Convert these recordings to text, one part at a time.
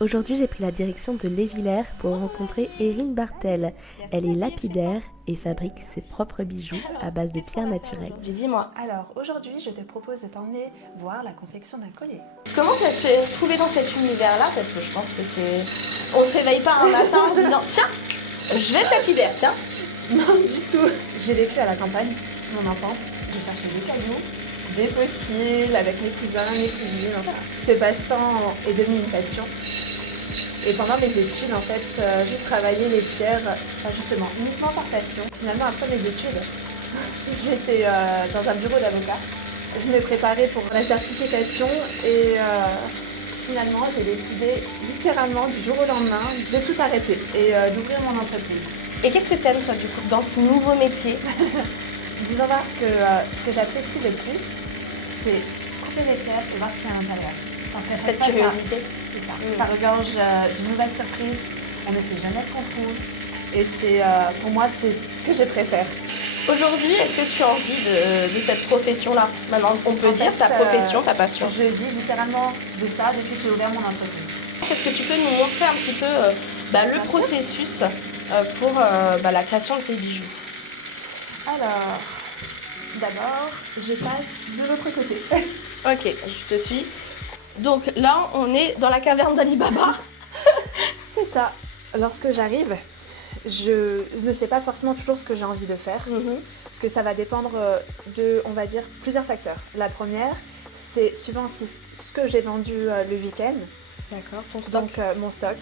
Aujourd'hui, j'ai pris la direction de Lévillers pour rencontrer Erin Bartel. Elle est lapidaire et fabrique ses propres bijoux à base de pierres naturelles. Dis-moi, Alors aujourd'hui, je te propose de t'emmener voir la confection d'un collier. comment tu t'es trouvé dans cet univers-là? Parce que je pense que c'est... On se réveille pas un matin en se disant tiens, je vais être lapidaire, tiens. Non, du tout. J'ai vécu à la campagne, mon enfance. Je cherchais des cailloux, des fossiles avec mes cousins, mes cousines. Enfin, ce passe-temps est devenu une passion. Et pendant mes études, en fait, j'ai travaillé les pierres, justement, uniquement par passion. Finalement, après mes études, j'étais dans un bureau d'avocat. Je me préparais pour la certification et finalement, j'ai décidé littéralement du jour au lendemain de tout arrêter et d'ouvrir mon entreprise. Et qu'est-ce que t'aimes toi du coup dans ce nouveau métier? Disons voir ce que j'apprécie le plus, c'est couper les pierres et voir ce qu'il y a à l'intérieur. Parce qu'à chaque Cette fois, curiosité. c'est ça. Ça regorge d'une nouvelle surprise. On ne sait jamais ce qu'on trouve. Et c'est, pour moi, c'est ce que je préfère. Aujourd'hui, est-ce que tu as envie de cette profession-là? Maintenant, on peut dire ta profession, ta passion. Je vis littéralement de ça depuis que j'ai ouvert mon entreprise. Est-ce que tu peux nous montrer un petit peu le processus pour la création de tes bijoux? Alors, d'abord, je passe de l'autre côté. Ok, je te suis. Donc là, on est dans la caverne d'Ali Baba. C'est ça. Lorsque j'arrive, je ne sais pas forcément toujours ce que j'ai envie de faire, parce que ça va dépendre de, on va dire, plusieurs facteurs. La première, c'est suivant si ce que j'ai vendu le week-end, D'accord, ton stock. donc mon stock,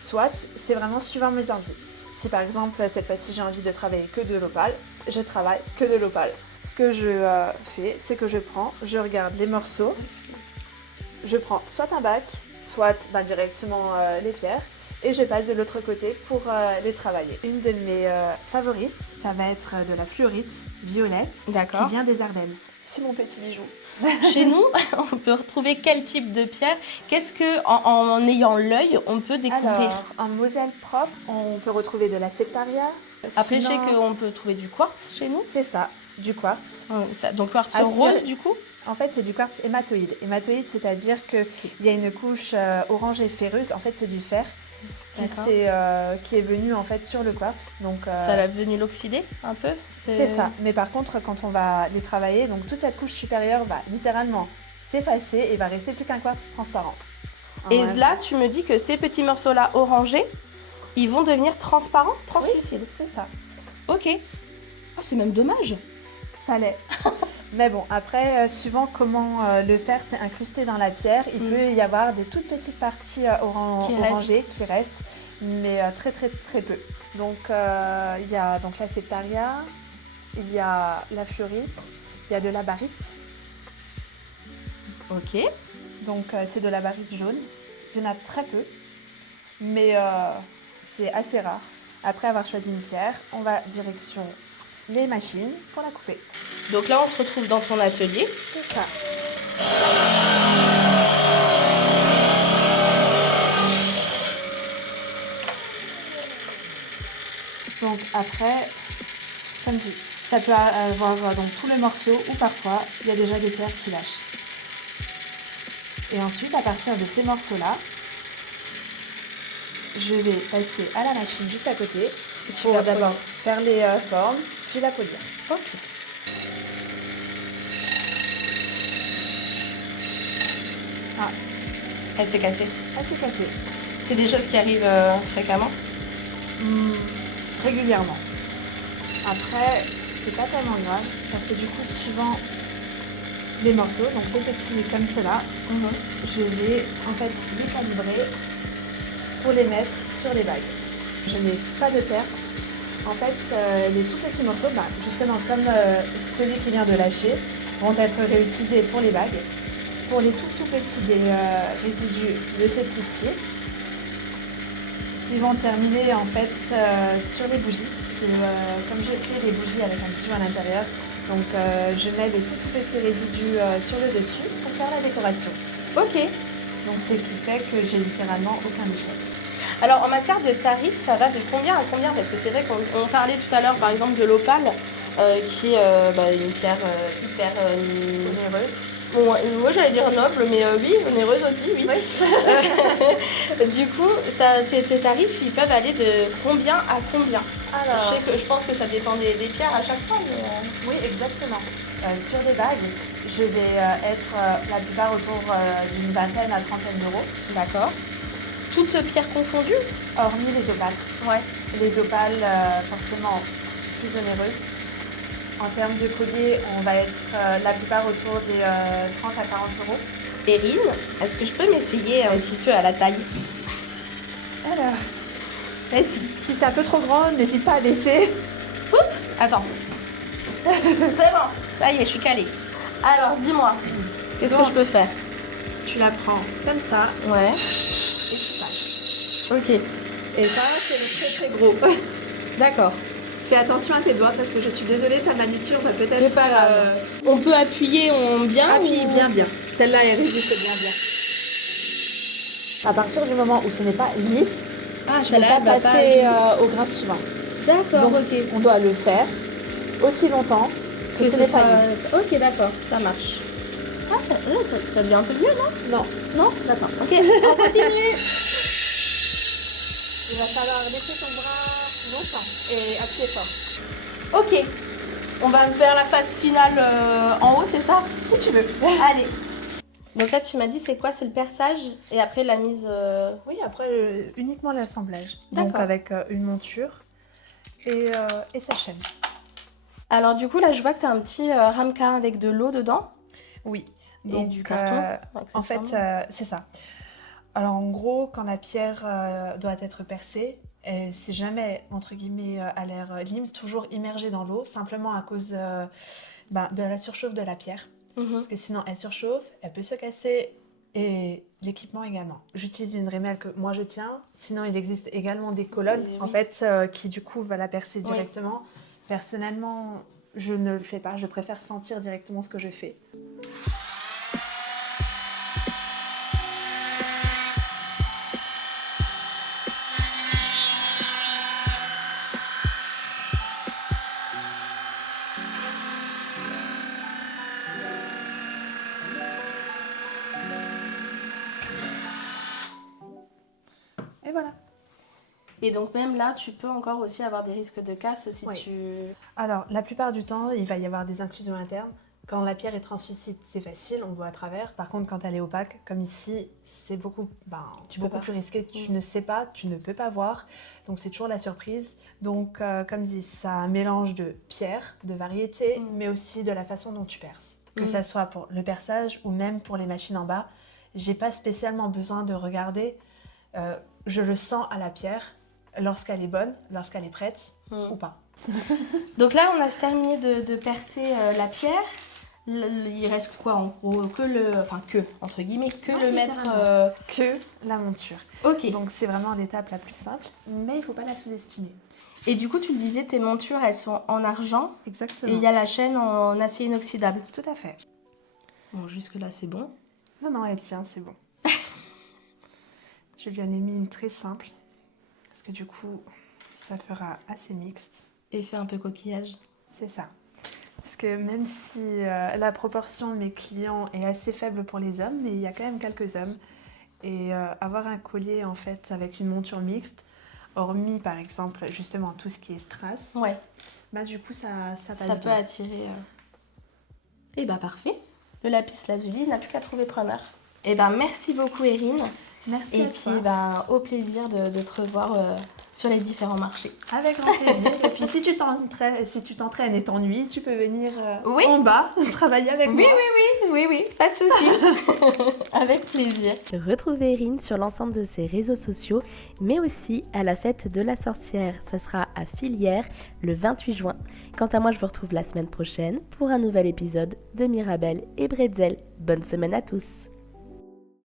soit c'est vraiment suivant mes envies. Si par exemple, cette fois-ci, j'ai envie de travailler que de l'opale, je travaille que de l'opale. Ce que je fais, c'est que je regarde les morceaux, je prends soit un bac, soit directement les pierres, et je passe de l'autre côté pour les travailler. Une de mes favorites, ça va être de la fluorite violette D'accord. qui vient des Ardennes. C'est mon petit bijou. Chez nous, on peut retrouver quel type de pierre? Qu'est-ce que, en ayant l'œil, on peut découvrir? Alors, en Moselle propre, on peut retrouver de la septaria. Après, je sais qu'on peut trouver du quartz chez nous. C'est ça, du quartz. Donc quartz Ah, rose, du coup? En fait, c'est du quartz hématoïde. Hématoïde, c'est-à-dire qu'il y a une couche orange et ferreuse. En fait, c'est du fer qui est venu en fait sur le quartz. Donc, ça l'a venu l'oxyder un peu? C'est ça. Mais par contre, quand on va les travailler, donc toute cette couche supérieure va littéralement s'effacer et va rester plus qu'un quartz transparent. Et là, tu me dis que ces petits morceaux-là orangés, ils vont devenir transparents, translucides. Oui, c'est ça. Ok. Ah, c'est même dommage. Ça l'est. Mais bon, après, suivant comment le faire, c'est incrusté dans la pierre. Il peut y avoir des toutes petites parties orangées qui restent, mais très très très peu. Donc il y a donc la septaria, il y a la fluorite, il y a de la barite. Ok. Donc c'est de la barite jaune. Il y en a très peu, mais c'est assez rare. Après avoir choisi une pierre, on va direction les machines pour la couper. Donc là, on se retrouve dans ton atelier. C'est ça. Donc après, comme dit, ça peut avoir donc tout le morceau ou parfois il y a déjà des pierres qui lâchent. Et ensuite, à partir de ces morceaux-là, je vais passer à la machine juste à côté. Et tu vas d'abord faire les formes, puis la polir. Ok. Ah, Elle s'est cassée. elle s'est cassée. C'est des choses qui arrivent fréquemment? Régulièrement. Après, c'est pas tellement grave, parce que du coup, suivant les morceaux, donc les petits comme cela, je vais en fait les calibrer pour les mettre sur les bagues. Je n'ai pas de perte. En fait, les tout petits morceaux, justement comme celui qui vient de lâcher, vont être réutilisés pour les bagues. Pour les tout petits des résidus de ce type-ci, ils vont terminer en fait sur les bougies. Comme j'ai fait des bougies avec un bijou à l'intérieur, donc je mets les tout petits résidus sur le dessus pour faire la décoration. Ok. Donc ce qui fait que j'ai littéralement aucun déchet. Alors en matière de tarifs, ça va de combien à combien? Parce que c'est vrai qu'on parlait tout à l'heure par exemple de l'opale, qui est une pierre hyper Onéreuse. Bon, moi j'allais dire noble, mais oui, onéreuse aussi, oui. Du coup, tes tarifs, ils peuvent aller de combien à combien? Alors, Je pense que ça dépend des pierres à chaque fois, mais... oui, exactement. Sur des bagues, je vais être la plupart autour d'une vingtaine à trentaine d'euros. D'accord. Toutes pierres confondues? Hormis les opales. Ouais. Les opales, forcément, plus onéreuses. En termes de collier, on va être la plupart autour des 30 à 40 euros. Erin, est-ce que je peux m'essayer un petit peu à la taille? Alors, Vas-y. si c'est un peu trop grand, n'hésite pas à baisser. Attends. C'est bon, ça y est, je suis calée. Alors, dis-moi, qu'est-ce que Donc, je peux faire? Tu la prends comme ça Ouais. et tu passes. Ok, Et ça, c'est le très très gros. d'accord. Fais attention à tes doigts parce que je suis désolée, ta manicure va peut-être... C'est pas grave. On peut appuyer bien Appuie ou- bien bien. Celle-là, elle résiste bien bien. À partir du moment où ce n'est pas lisse, Ah, tu ne celle-là, peux elle pas va passer pas... au grain suivant. D'accord, Donc, ok. on doit le faire aussi longtemps que ce n'est pas lisse. Ok, d'accord, ça marche. Ah, ça devient un peu mieux, non? Non, Non? D'accord. Ok, on continue. il va falloir laisser ton bras longtemps et appuyer fort. Ok, on va faire la phase finale en haut, c'est ça? Si tu veux. Allez. Donc là, tu m'as dit c'est quoi? C'est le perçage et après la mise... Oui, après, uniquement l'assemblage. Donc D'accord. avec une monture et sa chaîne. Alors du coup, là, je vois que tu as un petit ramequin avec de l'eau dedans Oui. et Donc, du carton. en fait, c'est ça. Alors en gros, quand la pierre doit être percée, si jamais, entre guillemets, a l'air libre, toujours immergée dans l'eau, simplement à cause de la surchauffe de la pierre. Mhm. Parce que sinon, elle surchauffe, elle peut se casser et l'équipement également. J'utilise une rémelle que moi je tiens. Sinon, il existe également des colonnes, Oui. en fait, qui du coup va la percer directement. Personnellement, je ne le fais pas. Je préfère sentir directement ce que je fais. Et voilà. Et donc même là, tu peux encore aussi avoir des risques de casse si Oui. tu... Alors, la plupart du temps, il va y avoir des inclusions internes. Quand la pierre est translucide, c'est facile, on voit à travers. Par contre, quand elle est opaque, comme ici, c'est beaucoup plus risqué. Tu ne sais pas, tu ne peux pas voir. Donc, c'est toujours la surprise. Donc, comme dit, ça a un mélange de pierres, de variétés, mais aussi de la façon dont tu perces. Que ça soit pour le perçage ou même pour les machines en bas. J'ai pas spécialement besoin de regarder. Je le sens à la pierre lorsqu'elle est bonne, lorsqu'elle est prête ou pas. Donc là, on a terminé de percer la pierre. Il reste quoi en gros? Entre guillemets, le maître... Que la monture. Ok. Donc c'est vraiment l'étape la plus simple, mais il ne faut pas la sous-estimer. Et du coup, tu le disais, tes montures, elles sont en argent. Exactement. Et il y a la chaîne en acier inoxydable. Tout à fait. Bon, jusque-là, c'est bon. Non, elle tient, c'est bon. Je lui en ai mis une très simple, parce que du coup, ça fera assez mixte. Effet un peu coquillage. C'est ça. Parce que même si la proportion de mes clients est assez faible pour les hommes, mais il y a quand même quelques hommes. Et avoir un collier en fait avec une monture mixte, hormis par exemple justement tout ce qui est strass, Ouais. Du coup ça passe Ça peut bien. attirer... Et parfait. Le lapis lazuli n'a plus qu'à trouver preneur. Et merci beaucoup, Erin. Merci Et à puis, toi. au plaisir de te revoir sur les différents marchés. Avec grand plaisir. Et puis si tu t'entraînes et t'ennuies, tu peux venir Oui. en bas travailler avec moi. Oui, pas de souci. Avec plaisir. Retrouvez Erin sur l'ensemble de ses réseaux sociaux, mais aussi à la fête de la sorcière. Ça sera à Filière le 28 juin. Quant à moi, je vous retrouve la semaine prochaine pour un nouvel épisode de Mirabelle et Bretzel. Bonne semaine à tous.